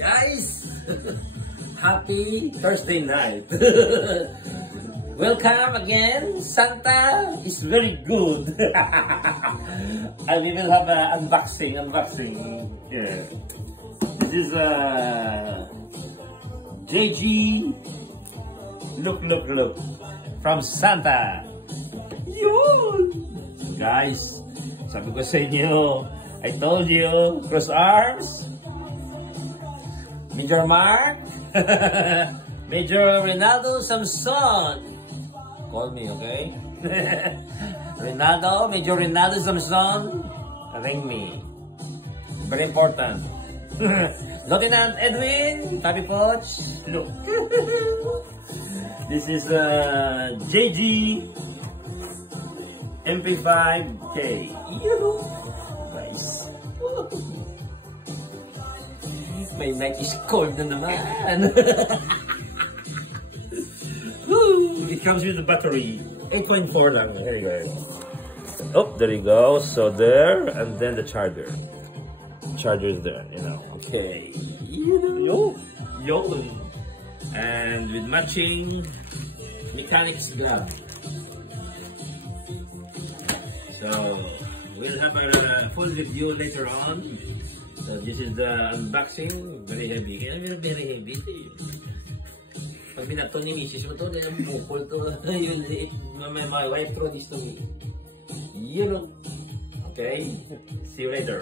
Guys, happy Thursday night. Welcome again. Santa is very good. And we will have an unboxing. Yeah. This is JG. Look from Santa. Yun! Guys, sabi ko sa inyo, I told you, cross arms. Major Mark, Major Ronaldo Samson. Call me, okay? Major Ronaldo Samson, ring me. Very important. Lieutenant Edwin, Papi Poch, look. This is JG MP5K. You know, guys. My mic is cold na naman. It comes with the battery. 8.4 lang. There you go. Oh, there you go. So there, and then the charger. Charger's there, you know. Okay. Yo. And with matching mechanics glove. So we'll have a full review later on. So this is the unboxing. Very heavy. Very heavy. Pag binato ni misis mo to, dahil bukol to. Yun, my wife throw this to me. You know. Okay? See you later.